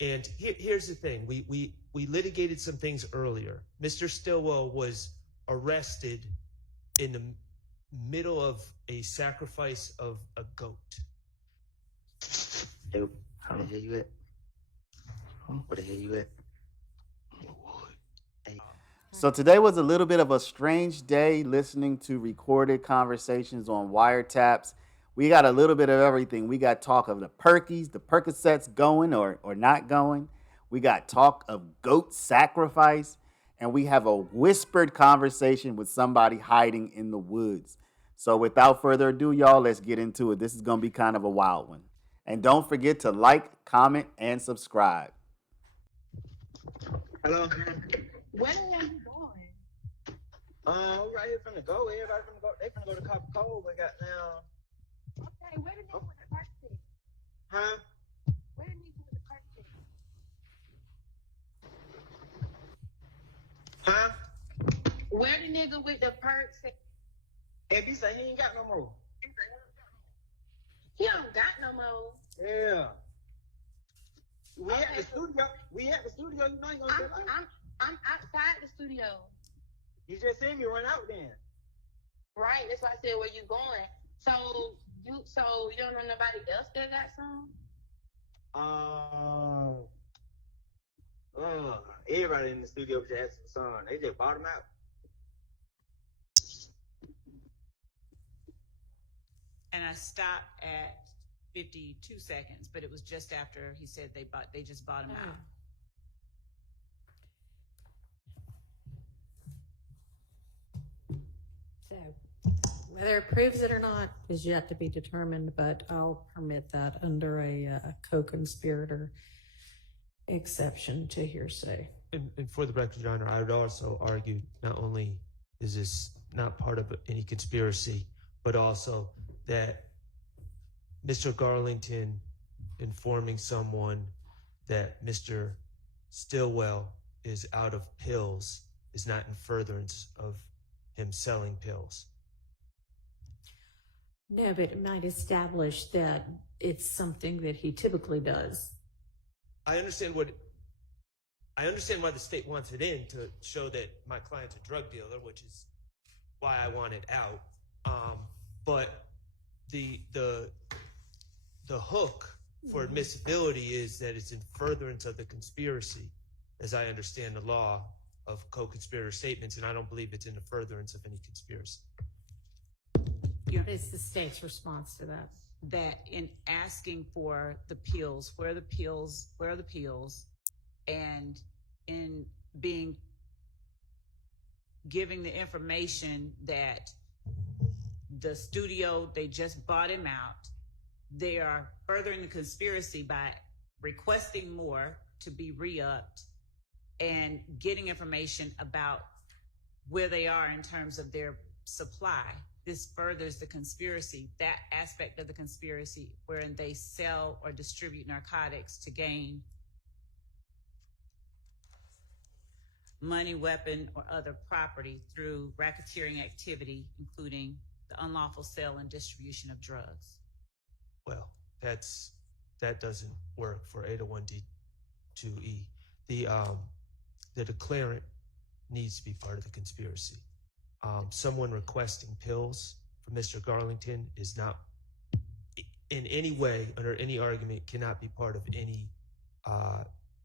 And here's the thing. We litigated some things earlier. Mr. Stillwell was arrested in the middle of a sacrifice of a goat. Hey, how the hell you at? Where the hell you at? Hey. So today was a little bit of a strange day listening to recorded conversations on wiretaps. We got a little bit of everything. We got talk of the Perkies, the Percocets going or not going. We got talk of goat sacrifice. And we have a whispered conversation with somebody hiding in the woods. So without further ado, y'all, let's get into it. This is going to be kind of a wild one. And don't forget to like, comment, and subscribe. Hello. Where the hell you going? We right here finna go. Everybody finna go. They finna go to Coca-Cola. We got now. Okay, where the nigga with the curtain? Huh? Where the nigga with the curtain? Huh? Where the nigga with the perks? And he say he ain't got no more. He don't got no more. Yeah. We Okay, at the studio. We at the studio. You know you gonna get like. I'm outside the studio. You just seen me run out then. Right, that's why I said where you going. So you don't know nobody else that got some? Everybody in the studio just had some sun. They just bought them out. And I stopped at 52 seconds, but it was just after he said they just bought him out. So whether it proves it or not is yet to be determined, but I'll permit that under a co-conspirator exception to hearsay. And for the record, Your Honor, I would also argue not only is this not part of any conspiracy, but also that Mr. Garlington informing someone that Mr. Stillwell is out of pills is not in furtherance of him selling pills. No, but it might establish that it's something that he typically does. I understand why the state wants it in, to show that my client's a drug dealer, which is why I want it out. But the hook for admissibility is that it's in furtherance of the conspiracy, as I understand the law of co-conspirator statements, and I don't believe it's in the furtherance of any conspiracy. What is the state's response to that? That in asking for the pills, where are the pills, and in giving the information that the studio, they just bought him out. They are furthering the conspiracy by requesting more to be re-upped and getting information about where they are in terms of their supply. This furthers the conspiracy, that aspect of the conspiracy wherein they sell or distribute narcotics to gain money, weapon, or other property through racketeering activity, including the unlawful sale and distribution of drugs. Well, that doesn't work for 801D2E. The declarant needs to be part of the conspiracy. Someone requesting pills from Mr. Garlington is not in any way, under any argument, cannot be part of any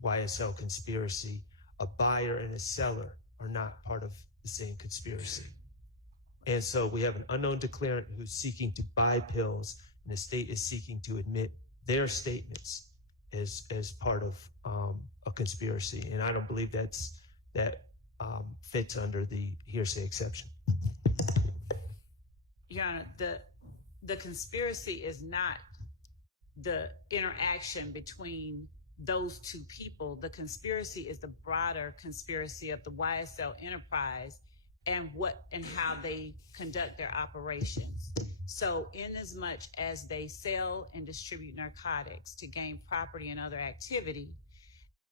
YSL conspiracy. A buyer and a seller are not part of the same conspiracy. And so we have an unknown declarant who's seeking to buy pills, and the state is seeking to admit their statements as part of a conspiracy. And I don't believe that fits under the hearsay exception. Your Honor, the conspiracy is not the interaction between those two people. The conspiracy is the broader conspiracy of the YSL enterprise and how they conduct their operations. So in as much as they sell and distribute narcotics to gain property and other activity,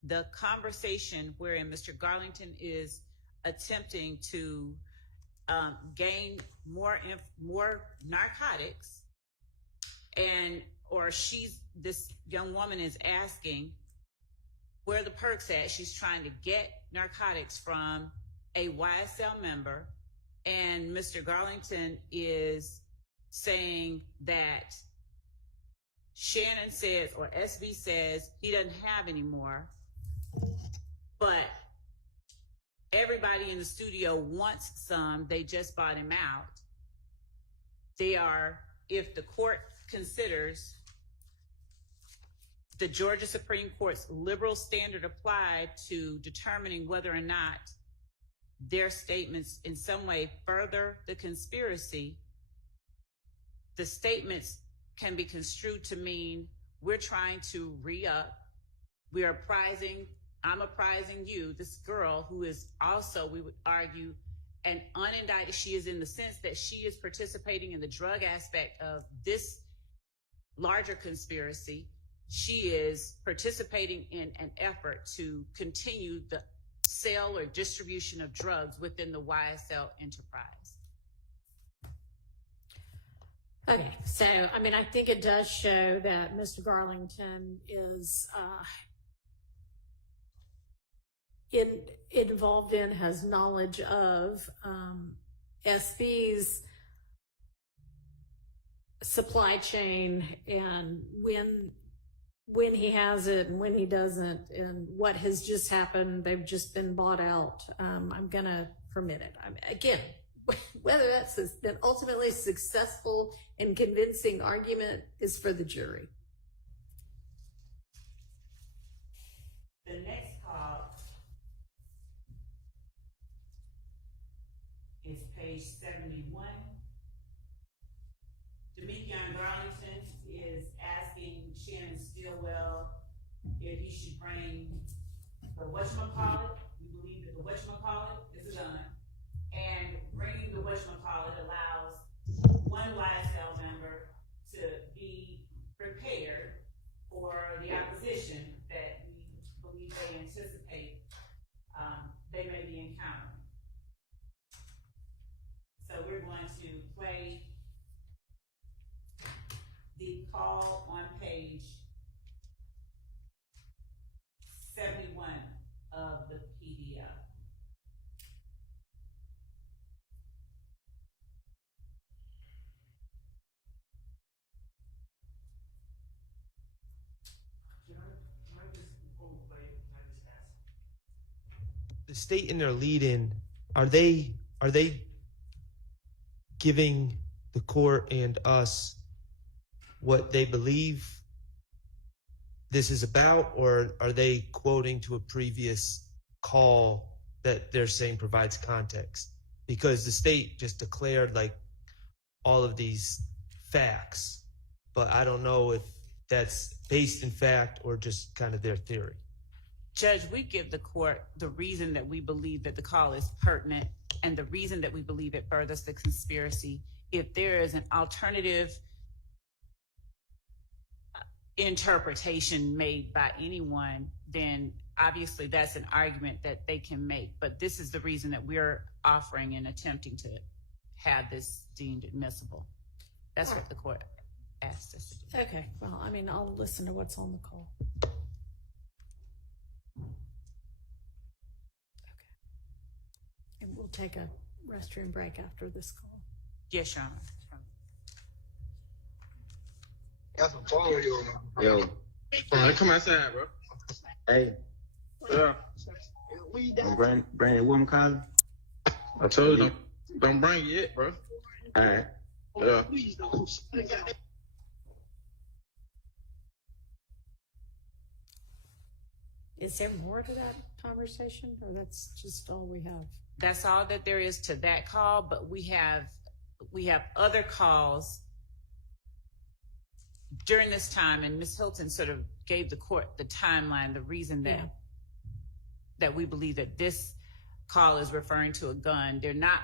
the conversation wherein Mr. Garlington is attempting to gain more narcotics, or this young woman is asking where the perks at. She's trying to get narcotics from a YSL member, and Mr. Garlington is saying that Shannon says, or SB says, he doesn't have any more, but everybody in the studio wants some. They just bought him out. They are, if the court considers the Georgia Supreme Court's liberal standard applied to determining whether or not their statements in some way further the conspiracy, the statements can be construed to mean we're trying to re-up. We are apprising, I'm apprising you, this girl who is also, we would argue, an unindicted. She is in the sense that she is participating in the drug aspect of this larger conspiracy. She is participating in an effort to continue the sale or distribution of drugs within the YSL enterprise. Okay, so, I mean, I think it does show that Mr. Garlington is involved in, has knowledge of SB's supply chain, and when he has it and when he doesn't, and what has just happened. They've just been bought out. I'm going to permit it. Again, whether that's been ultimately successful and convincing argument is for the jury. The next call is page 71. Demekion Garlington is asking Shannon Stillwell if he should bring the whatchamacallit. We believe that the whatchamacallit is a gun. And bringing the whatchamacallit allows one YSL member to be prepared for the opposition that we believe they anticipate they may be encountering. So we're going to play the call on page 71 of the PDF. The state in their lead-in, are they giving the court and us what they believe this is about, or are they quoting to a previous call that they're saying provides context? Because the state just declared like all of these facts, but I don't know if that's based in fact or just kind of their theory. Judge, we give the court the reason that we believe that the call is pertinent and the reason that we believe it furthers the conspiracy. If there is an alternative interpretation made by anyone, then obviously that's an argument that they can make. But this is the reason that we're offering and attempting to have this deemed admissible. That's what the court asked us to do. Okay, well, I mean, I'll listen to what's on the call. And we'll take a restroom break after this call. Yes, Your Honor. That's a phone you on. Yo, come outside, bro. Hey, Yeah. bring the woman calling. I told you, don't bring it yet, bro. All right. Yeah. Is there more to that conversation, or that's just all we have? That's all that there is to that call, but we have other calls during this time, and Ms. Hilton sort of gave the court the timeline, the reason that we believe that this call is referring to a gun. They're not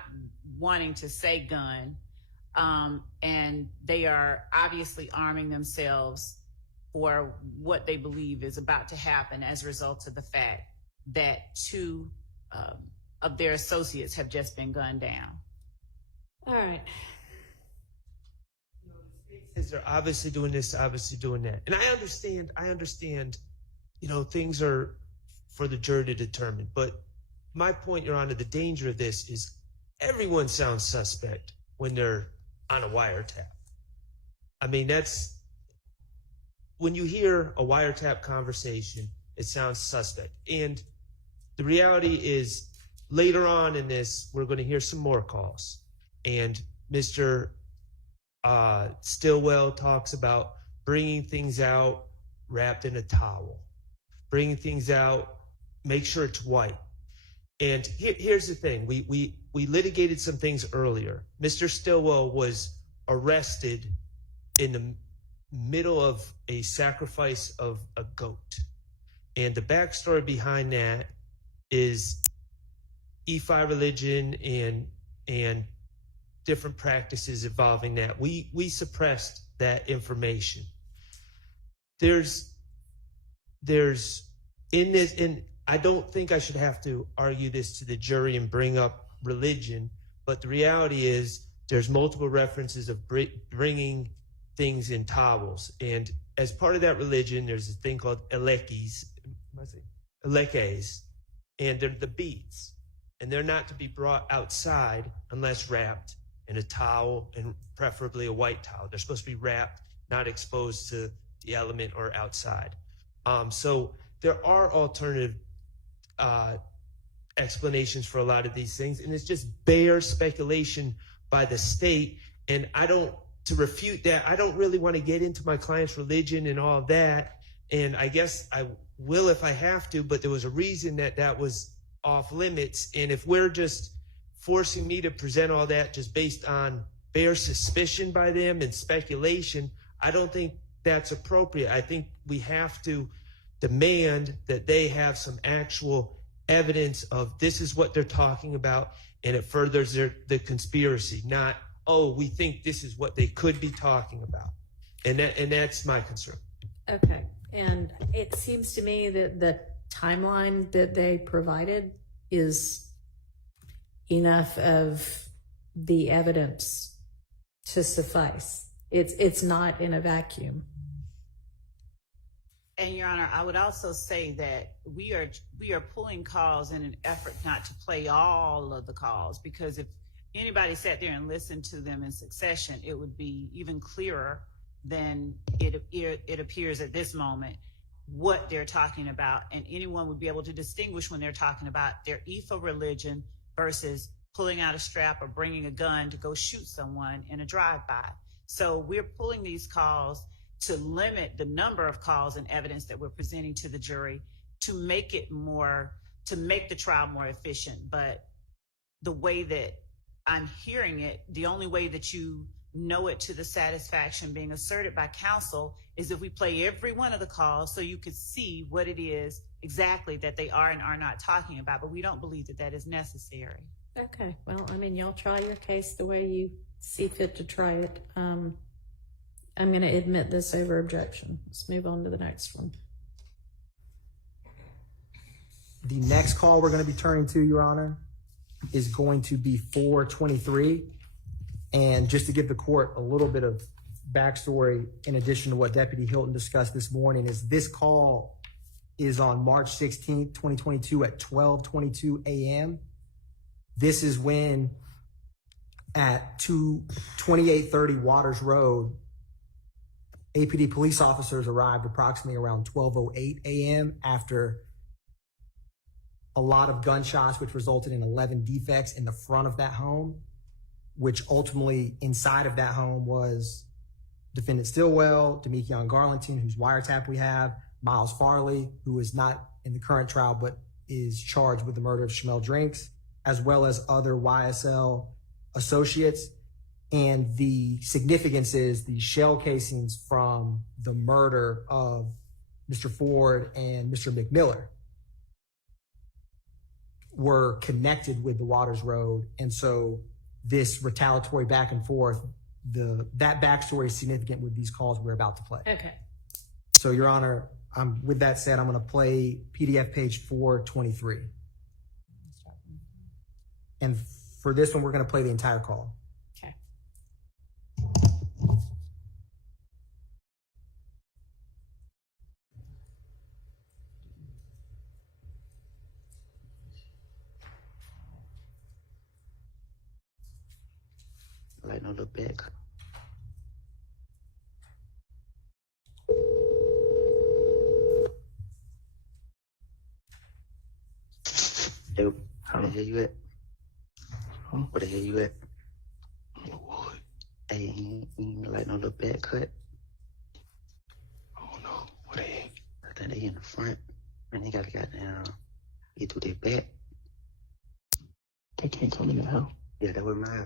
wanting to say gun, and they are obviously arming themselves for what they believe is about to happen as a result of the fact that two of their associates have just been gunned down. All right. They're obviously doing this, obviously doing that. And I understand, things are for the jury to determine. But my point, Your Honor, the danger of this is everyone sounds suspect when they're on a wiretap. I mean, that's when you hear a wiretap conversation, it sounds suspect. And the reality is later on in this, we're going to hear some more calls. And Mr. Stillwell talks about bringing things out wrapped in a towel, bringing things out, make sure it's white. And here's the thing. We litigated some things earlier. Mr. Stillwell was arrested in the middle of a sacrifice of a goat. And the backstory behind that is EFI religion and different practices involving that. We suppressed that information. There's in this, and I don't think I should have to argue this to the jury and bring up religion, but the reality is there's multiple references of bringing things in towels. And as part of that religion, there's a thing called elekes, and they're the beads. And they're not to be brought outside unless wrapped in a towel, and preferably a white towel. They're supposed to be wrapped, not exposed to the element or outside. So there are alternative explanations for a lot of these things, and it's just bare speculation by the state. And to refute that, I don't really want to get into my client's religion and all of that. And I guess I will if I have to, but there was a reason that was off limits. And if we're just forcing me to present all that just based on bare suspicion by them and speculation, I don't think that's appropriate. I think we have to demand that they have some actual evidence of this is what they're talking about, and it furthers the conspiracy, not, oh, we think this is what they could be talking about. And that's my concern. Okay. And it seems to me that the timeline that they provided is enough of the evidence to suffice. It's not in a vacuum. And Your Honor, I would also say that we are pulling calls in an effort not to play all of the calls, because if anybody sat there and listened to them in succession, it would be even clearer than it appears at this moment what they're talking about, and anyone would be able to distinguish when they're talking about their EFA religion versus pulling out a strap or bringing a gun to go shoot someone in a drive-by. So we're pulling these calls to limit the number of calls and evidence that we're presenting to the jury to make the trial more efficient. But the way that I'm hearing it, the only way that you know it to the satisfaction being asserted by counsel is if we play every one of the calls so you could see what it is exactly that they are and are not talking about. But we don't believe that that is necessary. Okay. Well, I mean, y'all try your case the way you see fit to try it. I'm going to admit this over objection. Let's move on to the next one. The next call we're going to be turning to, Your Honor, is going to be 423. And just to give the court a little bit of backstory, in addition to what Deputy Hilton discussed this morning, is this call is on March 16th, 2022 at 12:22 a.m. This is when at 2830 Waters Road, APD police officers arrived approximately around 12:08 a.m. after a lot of gunshots, which resulted in 11 defects in the front of that home, which ultimately inside of that home was Defendant Stillwell, Demekion Garlington, whose wiretap we have, Miles Farley, who is not in the current trial but is charged with the murder of Shamel Drinks, as well as other YSL associates. And the significance is the shell casings from the murder of Mr. Ford and Mr. McMiller were connected with the Waters Road. And so this retaliatory back and forth, that backstory is significant with these calls we're about to play. Okay. So, Your Honor, with that said, I'm going to play PDF page 423. And for this one, we're going to play the entire call. Okay. like no little back. Hey, where the hell you at? Where the hell you at? Hey, he ain't like no little back cut. I don't know. What they ain't? I think they in the front. And they gotta goddamn get through their back. They can't come in the house. Yeah, that was my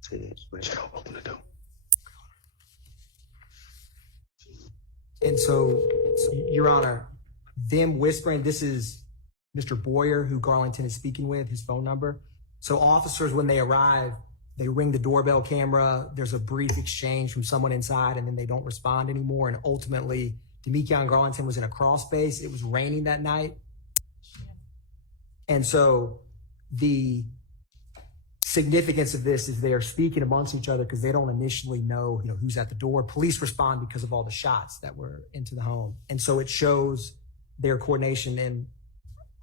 said. Chill, open the door. And so, Your Honor, them whispering, this is Mr. Boyer, who Garlington is speaking with, his phone number. So officers, when they arrive, they ring the doorbell camera. There's a brief exchange from someone inside, and then they don't respond anymore. And ultimately, Demekion Garlington was in a crawl space. It was raining that night. And so the significance of this is they are speaking amongst each other because they don't initially know, who's at the door. Police respond because of all the shots that were into the home. And so it shows their coordination. And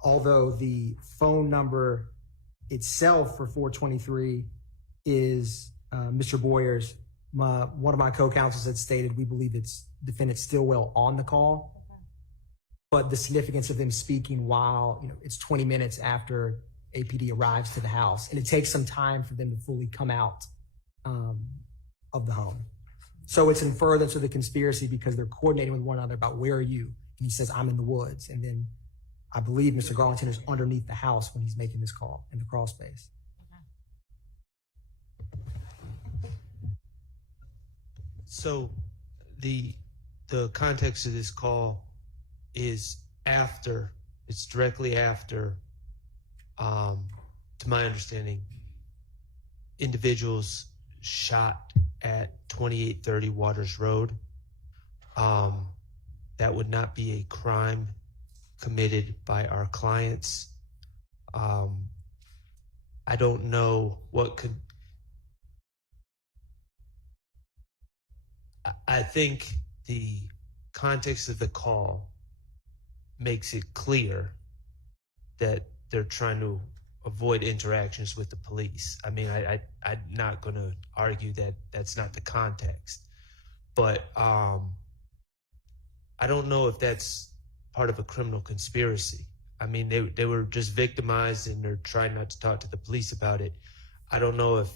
although the phone number itself for 423 is Mr. Boyer's, one of my co-counsels had stated we believe it's defendant Stillwell on the call. But the significance of them speaking while, it's 20 minutes after APD arrives to the house, and it takes some time for them to fully come out of the home. So it's in furtherance of the conspiracy because they're coordinating with one another about where are you? And he says, I'm in the woods. And then I believe Mr. Garlington is underneath the house when he's making this call in the crawl space. So the context of this call is it's directly after, to my understanding, individuals shot at 2830 Waters Road. That would not be a crime committed by our clients. I don't know what could. I think the context of the call makes it clear that they're trying to avoid interactions with the police. I mean, I'm not going to argue that that's not the context, but I don't know if that's part of a criminal conspiracy. I mean, they were just victimized and they're trying not to talk to the police about it. I don't know if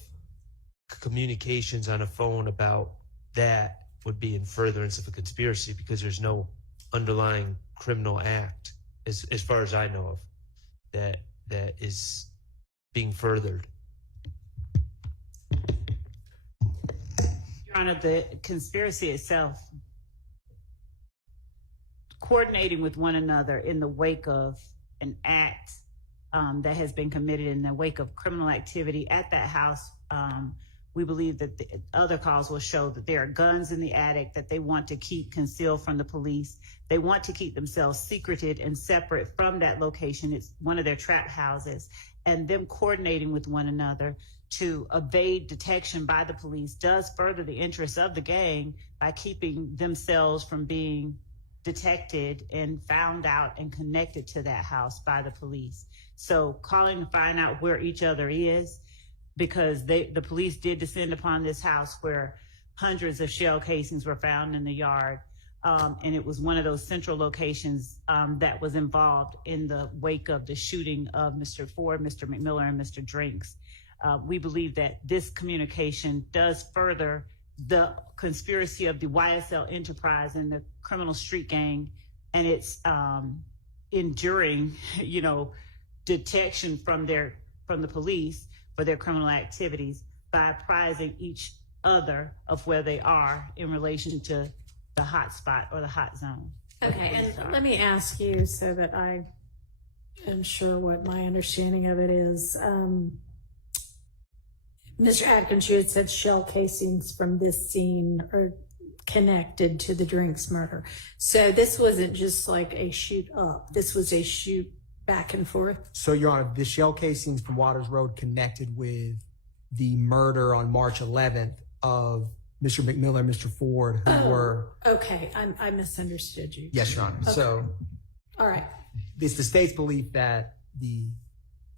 communications on a phone about that would be in furtherance of a conspiracy because there's no underlying criminal act, as far as I know of, that is being furthered. Your Honor, the conspiracy itself, coordinating with one another in the wake of an act that has been committed in the wake of criminal activity at that house. We believe that the other calls will show that there are guns in the attic that they want to keep concealed from the police. They want to keep themselves secreted and separate from that location. It's one of their trap houses. And them coordinating with one another to evade detection by the police does further the interests of the gang by keeping themselves from being detected and found out and connected to that house by the police. So calling to find out where each other is, because the police did descend upon this house where hundreds of shell casings were found in the yard. And it was one of those central locations that was involved in the wake of the shooting of Mr. Ford, Mr. McMiller, and Mr. Drinks. We believe that this communication does further the conspiracy of the YSL enterprise and the criminal street gang and its enduring, detection from the police for their criminal activities by apprising each other of where they are in relation to the hot spot or the hot zone. Okay, and let me ask you so that I am sure what my understanding of it is. Mr. Atkins, you had said shell casings from this scene are connected to the Drinks murder. So this wasn't just like a shoot up. This was a shoot back and forth. So, Your Honor, the shell casings from Waters Road connected with the murder on March 11th of Mr. McMiller and Mr. Ford, who were... Okay, I misunderstood you. Yes, Your Honor. Okay. So, all right. It's the state's belief that the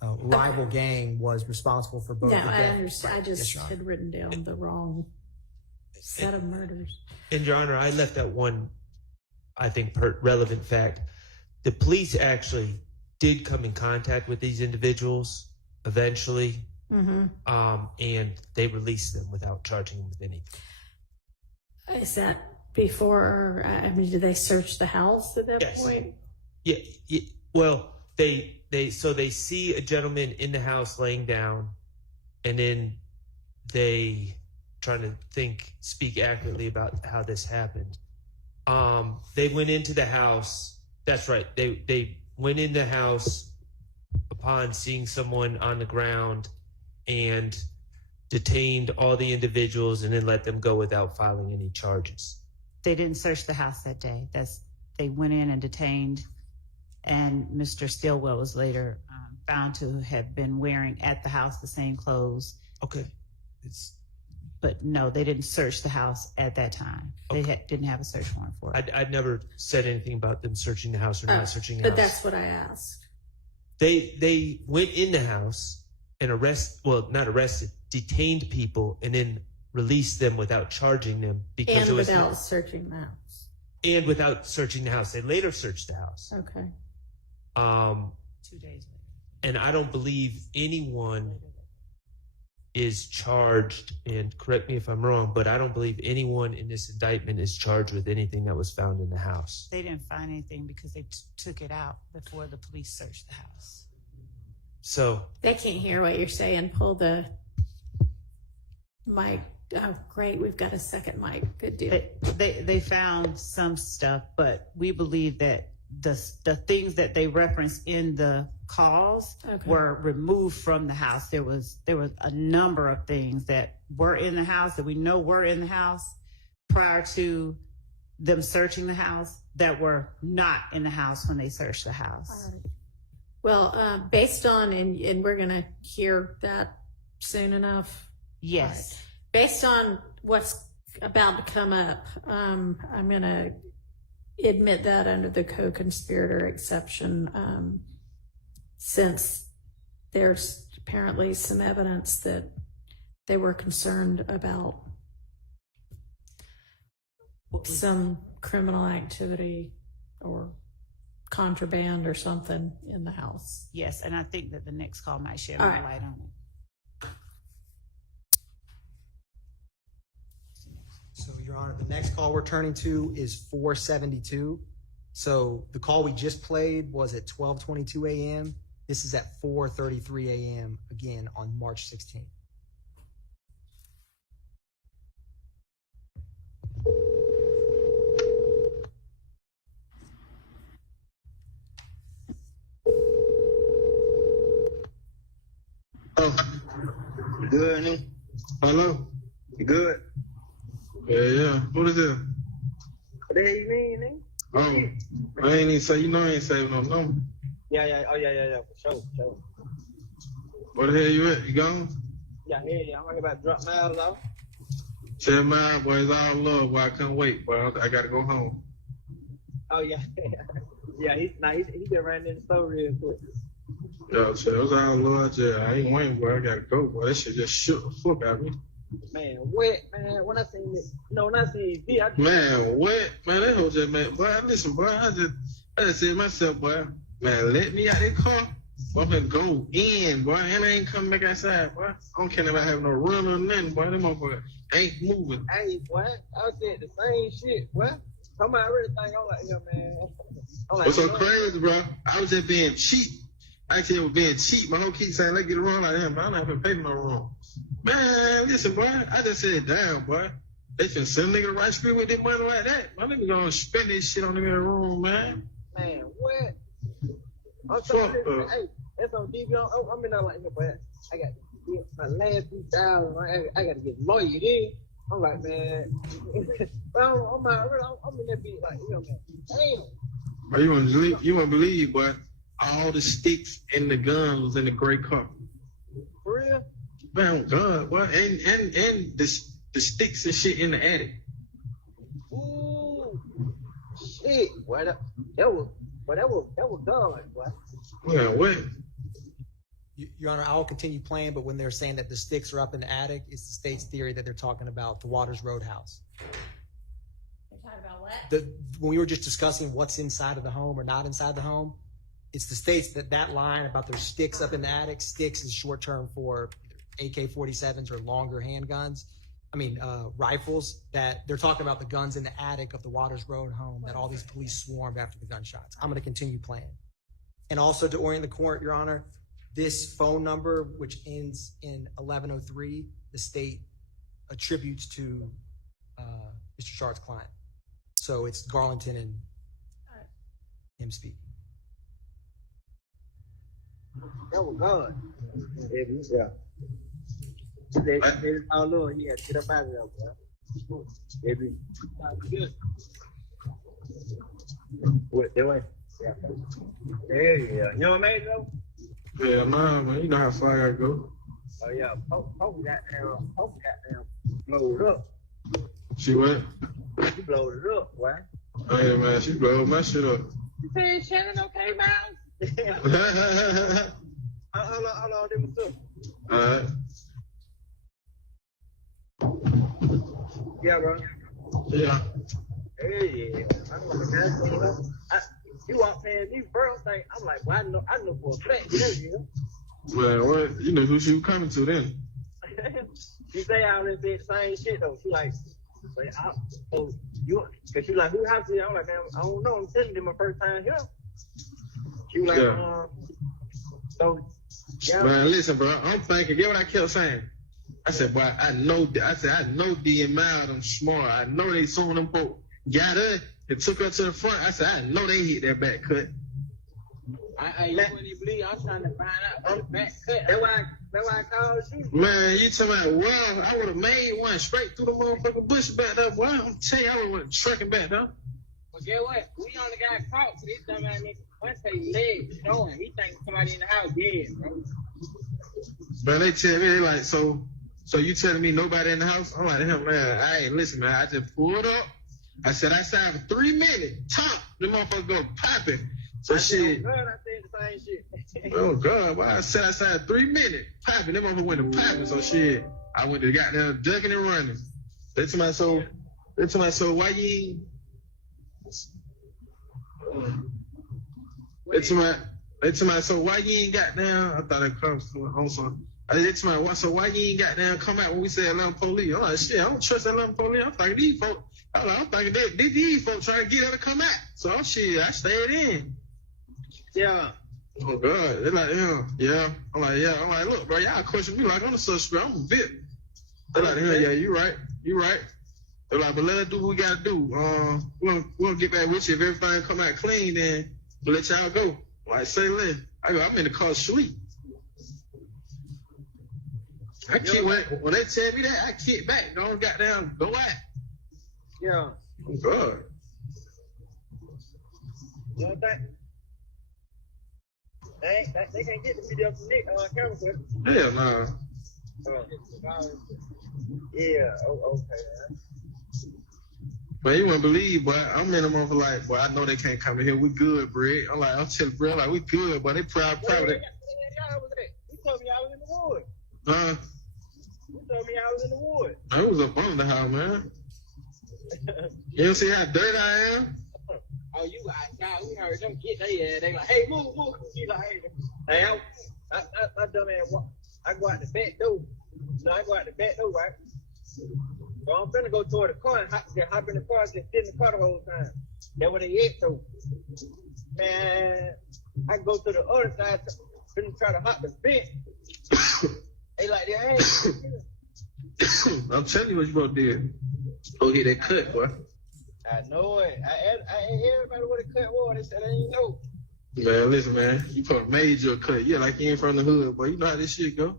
rival gang was responsible for both. No, the I death. understand. I Right. just Yes, Your Honor. had written down the wrong set of murders. And Your Honor, I left out one, I think, relevant fact. The police actually did come in contact with these individuals eventually, and they released them without charging them with anything. Is that before? I mean, did they search the house at that Yes. point? Yeah. Well, they see a gentleman in the house laying down, and then they trying to speak accurately about how this happened. They went into the house. That's right. They went in the house upon seeing someone on the ground and detained all the individuals and then let them go without filing any charges. They didn't search the house that day. They went in and detained, and Mr. Stillwell was later found to have been wearing at the house the same clothes. Okay. But no, they didn't search the house at that time. They didn't have a search warrant for it. I'd never said anything about them searching the house or not searching the But house. that's what I asked. They went in the house and detained people and then released them without charging them because And it was without searching the house. and without searching the house. They later searched the house. Okay. 2 days later. And I don't believe anyone is charged, and correct me if I'm wrong, but I don't believe anyone in this indictment is charged with anything that was found in the house. They didn't find anything because they took it out before the police searched the house. So They can't hear what you're saying. Pull the mic. Oh, great. We've got a second mic. Good deal. They found some stuff, but we believe that the things that they referenced in the calls were removed from the house. There was a number of things that were in the house that we know were in the house prior to them searching the house that were not in the house when they searched the house. All right. Well, based on, and we're going to hear that soon enough. Yes. Right. Based on what's about to come up, I'm going to admit that under the co-conspirator exception, since there's apparently some evidence that they were concerned about some criminal activity or contraband or something in the house. Yes, and I think that the next call might shed All more right. light on it. So, Your Honor, the next call we're turning to is 472. So the call we just played was at 12:22 a.m. This is at 4:33 a.m. again on March 16th. Oh, You good, nigga? hello? You good? Yeah. What is it? What the hell you mean, nigga? Oh, I ain't even say, I ain't saving no number. Yeah. Oh, yeah. For sure. Where the hell you at? You gone? Yeah. I'm right about to drop my ass off. 7 miles, boy, it's all love, boy. I couldn't wait, boy. I gotta go home. Oh, yeah. Yeah, he just ran in the store real quick. Yeah, so it was all love. I ain't waiting, boy. I gotta go, boy. That shit just shook the fuck out of me. Man, what, man? When I seen it, when I seen V, I just, Man, what? Man, that whole just, man, boy, listen, boy, I just said to myself, boy, man, let me out that car. Boy, I'm gonna go in, boy, and I ain't coming back outside, boy. I don't care about having no run or nothing, boy. Them motherfuckers ain't moving. hey, boy, I said the same shit, boy. Somebody really think I'm like, yeah, man. I'm like, What's so you know, crazy, bro? I was just being cheap. Actually, I was being cheap. My whole keep saying, let's get a run like him, but I'm not gonna pay for no run. Man, listen, boy, I just said, damn, boy. They can send a nigga to right street with their money like that. My nigga gonna spend this shit on them in the room, man. Man, what? I'm Fuck talking, up. hey, that's on DV. I'm in there like, boy, I got to get my last 2,000. I got to get lawyered in. I'm like, man. I'm in that beat like, you know, man. Damn. But you won't believe, boy. All the sticks and the guns was in the gray car. For real? Man, God, boy, and the sticks and shit in the attic. Ooh. Shit. Boy, that was done like, boy. Man, what? Your Honor, I'll continue playing, but when they're saying that the sticks are up in the attic, it's the state's theory that they're talking about the Waters Roadhouse. You're talking about what? When we were just discussing what's inside of the home or not inside the home, it's the states that line about their sticks up in the attic. Sticks is short term for AK-47s or longer handguns. Rifles, that they're talking about the guns in the attic of the Waters Road home that all these police swarmed after the gunshots. I'm going to continue playing. And also to orient the court, Your Honor, this phone number, which ends in 1103, the state attributes to Mr. Shart's client. So it's Garlington and him speaking. That was God. Yeah. Oh, Lord, yeah, get up out of there, bro. Baby. What, they went? Yeah. Yeah. You know what I mean, though? Yeah, man. You know how far I gotta go. Oh, yeah. Pope got down. Blowed up. She what? She blowed it up, right? Hey, man, she blowed my shit up. You saying Shannon okay, Miles? Hold on, them too. All right. Yeah, bro. Yeah. Hey, I don't know. You walk past me first thing, I'm like, well, I know for a fact. Yeah. Well, what? You know who she was coming to then. She say all this the same shit though. She like, cause she like, who house is it? I'm like, man, I don't know. I'm telling them my first time here. She was like, so. Yeah. Man, listen, bro. I'm thinking. Get what I kept saying. I said, boy, I know D and Mild, I'm smart. I know they saw them folk got her and took her to the front. I said, I know they hit that back cut. You wouldn't even believe I'm trying to find out about the back cut. That's why I called you. Man, you talking about, well, I would have made one straight through the motherfucking bush back there, boy. I'm telling you, I would have went trucking back there. Well, guess what? We only got caught for this dumbass nigga. Once his legs showing, he think somebody in the house dead, bro. Man, they tell me, they like, so you telling me nobody in the house? I'm like, man, I ain't listen, man. I just pulled up. I said outside for 3 minutes. Top, the motherfucker go popping. So shit. Oh, God, I said the same shit. Oh, God. Well, I said outside 3 minutes. Popping. Them motherfucker went to popping. So shit. I went to goddamn ducking and running. They to my soul, why you ain't. They to my, so why you ain't got down? I thought it comes on something. So why you ain't got down come out when we said Atlanta police? I'm like, shit, I don't trust Atlanta police. I'm thinking these folks. I'm thinking these folks trying to get her to come out. So shit, I stayed in. Yeah. Oh God, they're like, yeah. I'm like, look, bro, y'all question me like I'm a suspect. I'm a victim. They're like, yeah, you right. They're like, but let us do what we gotta do. We're gonna get back with you if everything come out clean. Then we'll let y'all go. Like, say, Lynn, I'm in the car sleep. I can't wait. When they tell me that, I kick back. Don't goddamn go out. Yeah. Oh, God. You know what I'm saying? They can't get the video from Nick on camera. Hell no. Yeah, okay, man. But you wouldn't believe, boy. I'm in them over like, boy, I know they can't come in here. We good, Brett. I'm telling Brett, like, we good, but they proud. Y'all was at? You told me I was in the wood. Huh? You told me I was in the wood. I was up under the house, man. You don't see how dirty I am? Oh, we heard them get their ass. They like, hey, move. She like, hey, I dumb ass walk. I go out the back door. Right? So I'm finna go toward the car and hop in the car, just sit in the car the whole time. That's what they hit to. Man, I go to the other side, finna try to hop the fence. They like, hey. I'm telling you what you both did. Go get that cut, boy. I know it. I asked everybody what a cut was. They said they didn't know. Man, listen, man. You probably made your cut. Yeah, like you ain't from the hood, boy. You know how this shit go.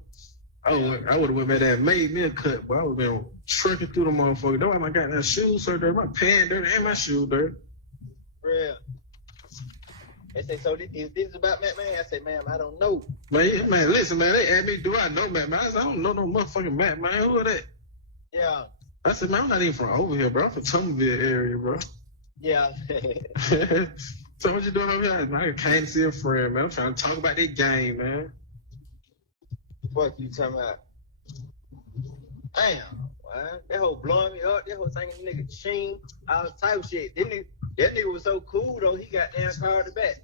I would have went back there and made me a cut, boy. I would have been trucking through the motherfucker. That's why my goddamn shoes so dirty, my pants dirty, and my shoes dirty. Real. They say, so is this about Matt Man? I say, ma'am, I don't know. Man, listen, man. They asked me, do I know Matt Man? I said, I don't know no motherfucking Matt Man. Who are that? Yeah. I said, man, I'm not even from over here, bro. I'm from Tumbleville area, bro. Yeah. So what you doing over here? Man, I came to see a friend, man. I'm trying to talk about that game, man. fuck you talking about? Damn, man. That whole blowing me up. That whole thing, nigga Sheen, all type of shit. That nigga was so cool though. He got damn called the back.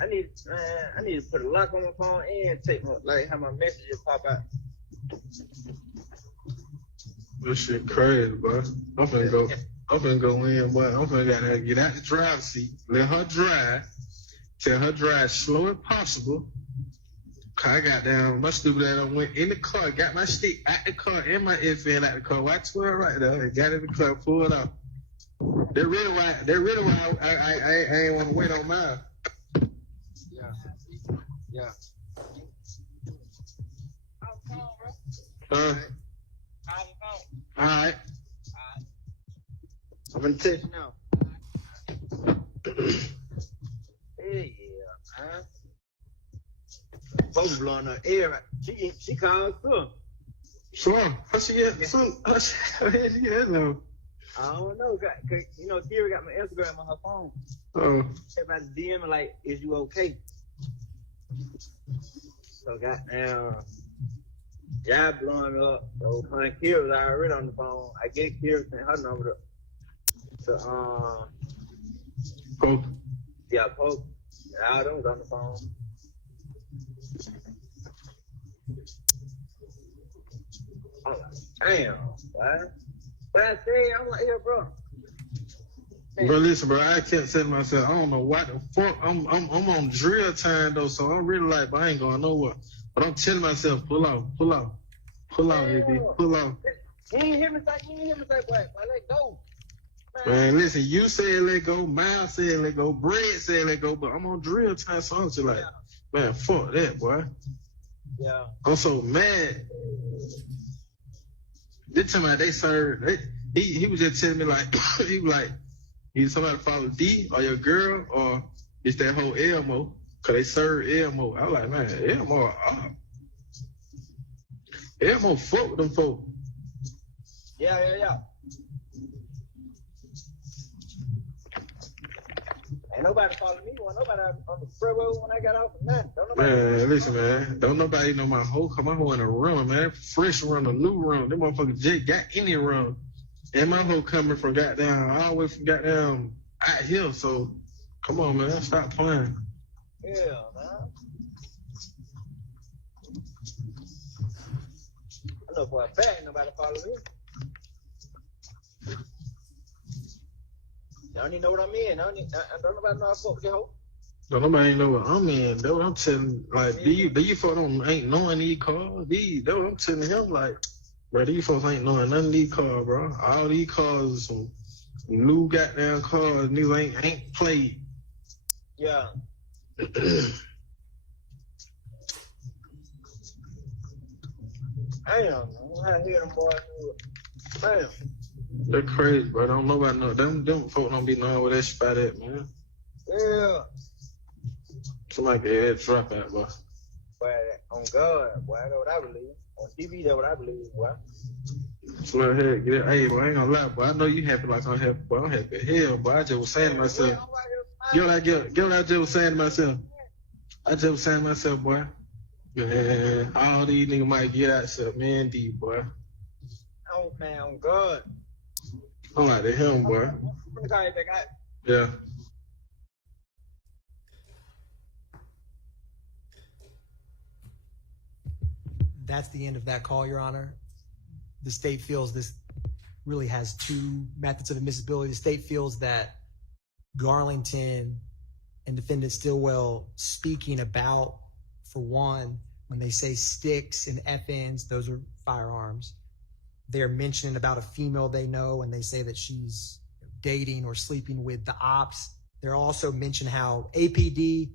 I need to put a lock on my phone and take my have my messages pop out. This shit crazy, boy. I'm finna go in, boy. I'm finna get out the driver's seat, let her drive, tell her drive slow as possible. Cause I got down, my stupid ass went in the car, got my stick out the car and my FN out the car. Watch 12 right there, and got in the car, pulled off. They're really why I ain't want to wait on mine. Yeah. Alright. I'm gonna text you now. Hey, man. Folks blowing her air. She called too. Sure. How she get? How she get though? I don't know. Cause, you know, Kira got my Instagram on her phone. Oh. Everybody DMing like, "Is you okay?" So goddamn, y'all blowing up. So my Kira was already on the phone. I get Kira sent her number to Pope. Yeah, Pope. All them was on the phone. I'm like, damn, man. But I say, I'm like, yeah, bro. Man. Bro, listen, bro. I kept saying to myself, I don't know what the fuck. I'm on drill time though, so I'm really like, but I ain't going nowhere. But I'm telling myself, pull out, baby, pull out. You ain't hear me say, boy, let go. Man, listen, you said let go, Miles said let go, Brad said let go, but I'm on drill time, so I'm just like, man, fuck that, boy. Yeah. I'm so mad. This time they served. He was just telling me like, he was like, either somebody follow D or your girl or it's that whole Elmo, cause they serve Elmo. I was like, man, Elmo, Elmo fuck with them folk. Yeah. Ain't nobody follow me. Nobody on the freeway when I got off of nothing. Man, listen, man. Don't nobody know my hoe. Come my hoe in a room, man. Fresh run, a new run. Them motherfuckers Jake got any run. And my hoe coming from goddamn, all the way from goddamn out here. So, come on, man. Stop playing. Yeah, man. I know for a fact nobody follow me. Don't even know what I'm in. Don't nobody know I fuck with the hoe. Don't nobody know what I'm in. That's what I'm telling. Like, these folks ain't knowing these cars. That's what I'm telling him. Like, bro, these folks ain't knowing none of these cars, bro. All these cars are some new goddamn cars. Niggas ain't played. Yeah. Damn, I hear them boys. Damn. They're crazy, bro. Don't nobody know. Them folk don't be knowing where that spot at, man. Yeah. Somebody get head drop out, boy. Boy, on God, boy, that's what I believe. On TV, that's what I believe, boy. Somebody head get it. Hey, boy, I ain't gonna lie, boy. I know you happy like I'm happy, boy. I'm happy as hell, boy. I just was saying to myself. Get what I just was saying to myself. Boy. Man, all these niggas might get out except me and D, boy. Oh, man, on God. I'm like him, boy. I'm gonna call you back out. Yeah. That's the end of that call, Your Honor. The state feels this really has two methods of admissibility. The state feels that Garlington and defendant Stillwell speaking about, for one, when they say sticks and FNs, those are firearms. They're mentioning about a female they know, and they say that she's dating or sleeping with the ops. They're also mention how APD,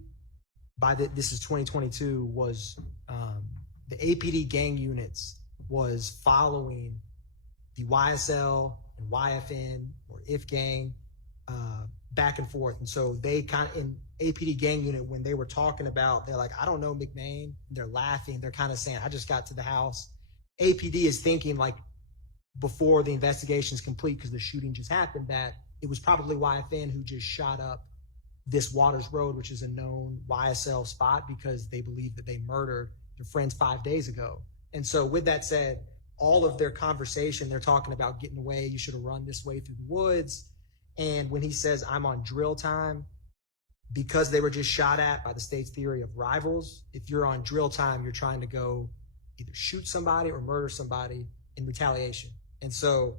this is 2022, was the APD gang units was following the YSL and YFN or IF gang back and forth. And so they kind of, in APD gang unit, when they were talking about, they're like, I don't know McMain. They're laughing. They're kind of saying, I just got to the house. APD is thinking, like, before the investigation is complete, because the shooting just happened, that it was probably YFN who just shot up this Waters Road, which is a known YSL spot, because they believe that they murdered they're friends 5 days ago. And so with that said, all of their conversation, they're talking about getting away. You should have run this way through the woods. And when he says, I'm on drill time, because they were just shot at by the state's theory of rivals, if you're on drill time, you're trying to go either shoot somebody or murder somebody in retaliation. And so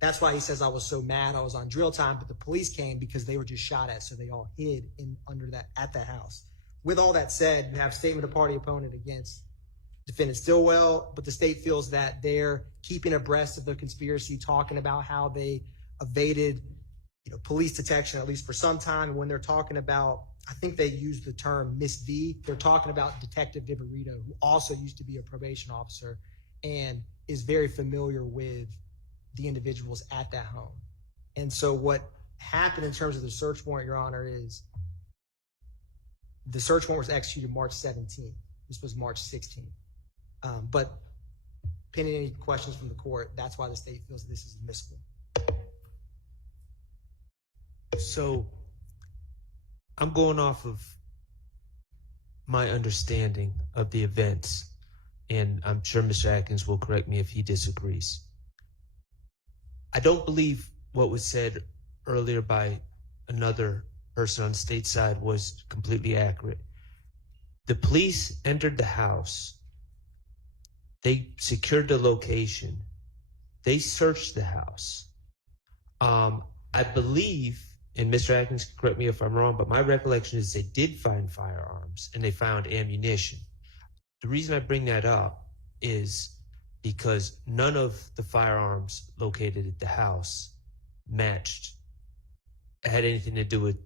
that's why he says, I was so mad I was on drill time, but the police came because they were just shot at, so they all hid at that house. With all that said, you have statement of party opponent against defendant Stillwell, but the state feels that they're keeping abreast of the conspiracy, talking about how they evaded police detection, at least for some time. And when they're talking about, I think they use the term Miss V, they're talking about Detective Viverito, who also used to be a probation officer and is very familiar with the individuals at that home. And so what happened in terms of the search warrant, Your Honor, is the search warrant was executed March 17th. This was March 16th. But pending any questions from the court, that's why the state feels this is admissible. So I'm going off of my understanding of the events, and I'm sure Mr. Atkins will correct me if he disagrees. I don't believe what was said earlier by another person on the state side was completely accurate. The police entered the house. They secured the location. They searched the house. I believe, and Mr. Atkins can correct me if I'm wrong, but my recollection is they did find firearms and they found ammunition. The reason I bring that up is because none of the firearms located at the house had anything to do with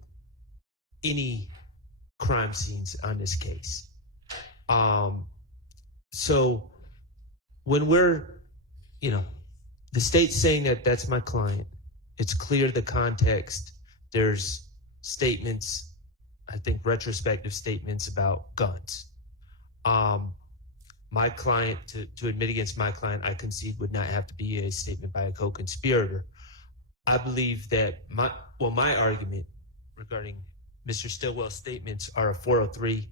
any crime scenes on this case. So when we're, the state's saying that that's my client, it's clear the context. There's statements, I think retrospective statements about guns. My client, to admit against my client, I concede would not have to be a statement by a co-conspirator. I believe that my argument regarding Mr. Stillwell's statements are a 403.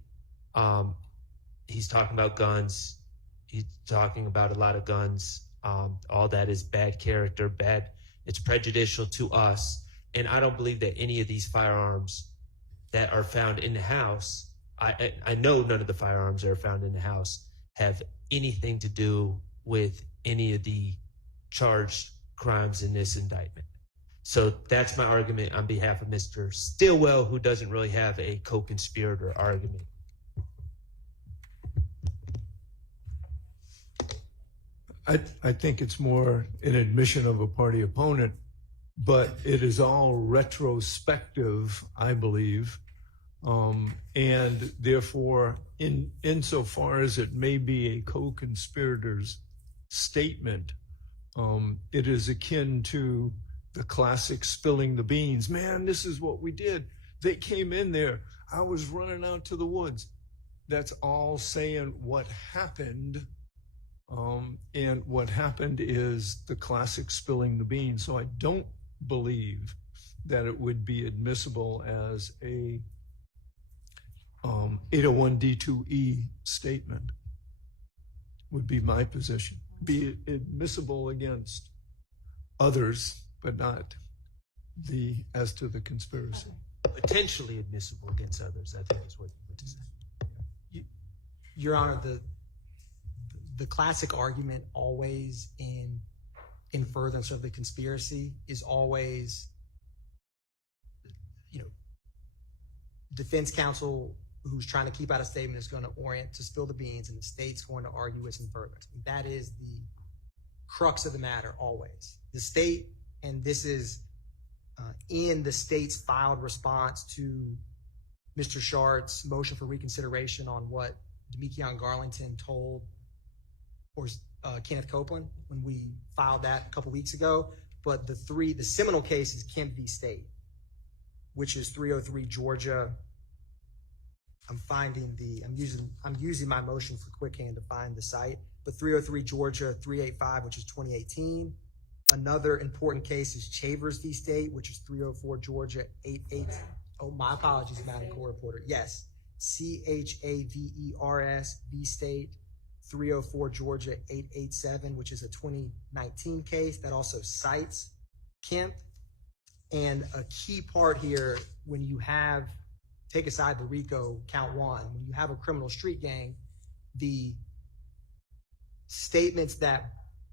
He's talking about guns. He's talking about a lot of guns. All that is bad character, bad. It's prejudicial to us. And I don't believe that any of these firearms that are found in the house, I know none of the firearms that are found in the house have anything to do with any of the charged crimes in this indictment. So that's my argument on behalf of Mr. Stillwell, who doesn't really have a co-conspirator argument. I think it's more an admission of a party opponent, but it is all retrospective, I believe. And therefore, insofar as it may be a co-conspirator's statement, it is akin to the classic spilling the beans. Man, this is what we did. They came in there. I was running out to the woods. That's all saying what happened. And what happened is the classic spilling the beans. So I don't believe that it would be admissible as a 801 D2E statement, would be my position. Be admissible against others, but not as to the conspiracy. Potentially admissible against others, I think is what to say. Your Honor, the classic argument always in furtherance of the conspiracy is always, defense counsel who's trying to keep out a statement is going to orient to spill the beans, and the state's going to argue it's in furtherance. That is the crux of the matter always. The state, and this is in the state's filed response to Mr. Shart's motion for reconsideration on what Demekion Garlington told or Kenneth Copeland when we filed that a couple weeks ago. But the seminal case is Kemp v. State, which is 303 Georgia. I'm using my motion for quick hand to find the site, but 303 Georgia 385, which is 2018. Another important case is Chavers v. State, which is 304 Georgia 88. Oh, my apologies, Madam Court Reporter. Yes, Chavers v. State, 304 Georgia 887, which is a 2019 case that also cites Kemp. And a key part here, when you have, take aside the RICO count one, when you have a criminal street gang, the statements that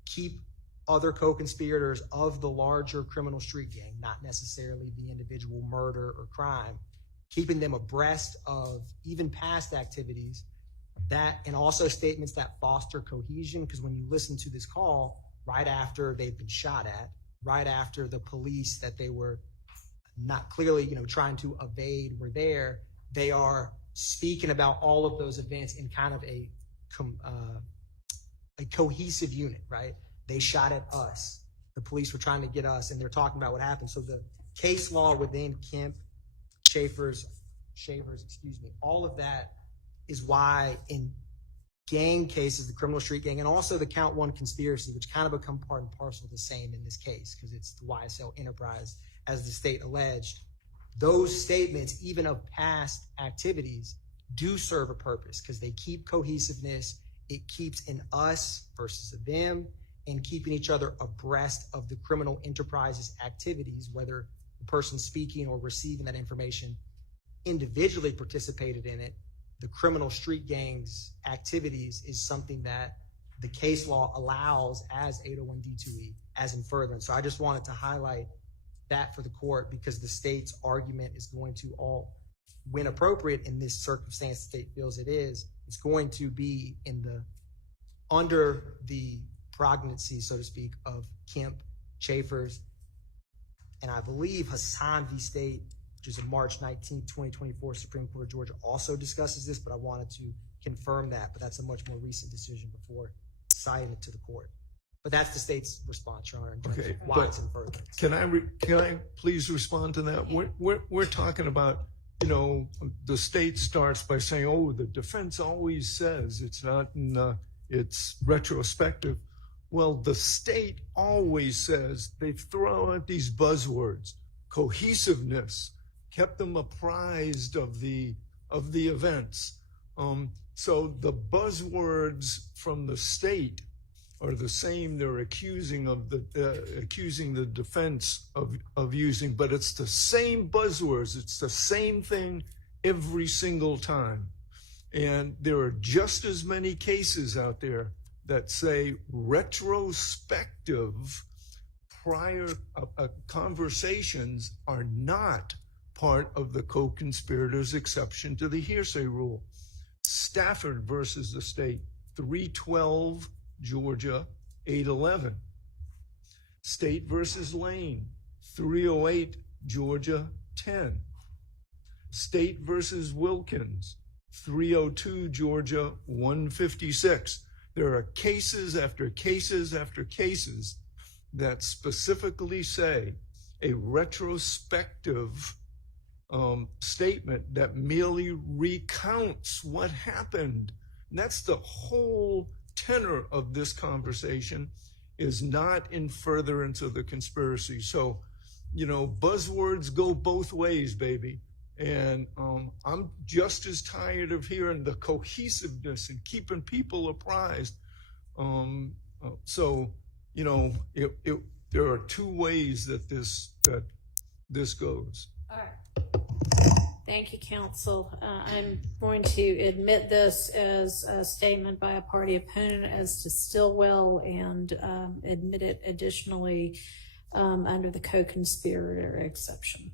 keep other co-conspirators of the larger criminal street gang, not necessarily the individual murder or crime, keeping them abreast of even past activities, that, and also statements that foster cohesion, because when you listen to this call, right after they've been shot at, right after the police that they were not clearly, trying to evade were there, they are speaking about all of those events in kind of a cohesive unit, right? They shot at us. The police were trying to get us, and they're talking about what happened. So the case law within Kemp, Shavers, all of that is why in gang cases, the criminal street gang, and also the count one conspiracy, which kind of become part and parcel of the same in this case, because it's the YSL enterprise, as the state alleged, those statements, even of past activities, do serve a purpose because they keep cohesiveness. It keeps an us versus a them, and keeping each other abreast of the criminal enterprise's activities, whether the person speaking or receiving that information individually participated in it. The criminal street gang's activities is something that the case law allows as 801D2E, as in furtherance. So I just wanted to highlight that for the court, because the state's argument is going to all, when appropriate in this circumstance the state feels it is, it's going to be under the prognosy, so to speak, of Kemp, Chafers, and I believe Hassan v. State, which is a March 19, 2024 Supreme Court of Georgia, also discusses this, but I wanted to confirm that. But that's a much more recent decision before citing it to the court. But that's the state's response, Your Honor, in terms of why it's in furtherance. Can I please respond to that? We're talking about, the state starts by saying, oh, the defense always says it's not, it's retrospective. Well, the state always says, they throw out these buzzwords, cohesiveness, kept them apprised of the events. So the buzzwords from the state are the same. They're accusing the defense of using, but it's the same buzzwords. It's the same thing every single time. And there are just as many cases out there that say retrospective prior conversations are not part of the co-conspirators exception to the hearsay rule. Stafford versus the state, 312 Georgia 811. State versus Lane, 308 Georgia 10. State versus Wilkins, 302 Georgia 156. There are cases after cases after cases that specifically say a retrospective statement that merely recounts what happened. And that's the whole tenor of this conversation, is not in furtherance of the conspiracy. So, buzzwords go both ways, baby. And I'm just as tired of hearing the cohesiveness and keeping people apprised. So, there are two ways that this goes. All right. Thank you, counsel. I'm going to admit this as a statement by a party opponent as to Stillwell, and admit it additionally under the co-conspirator exception.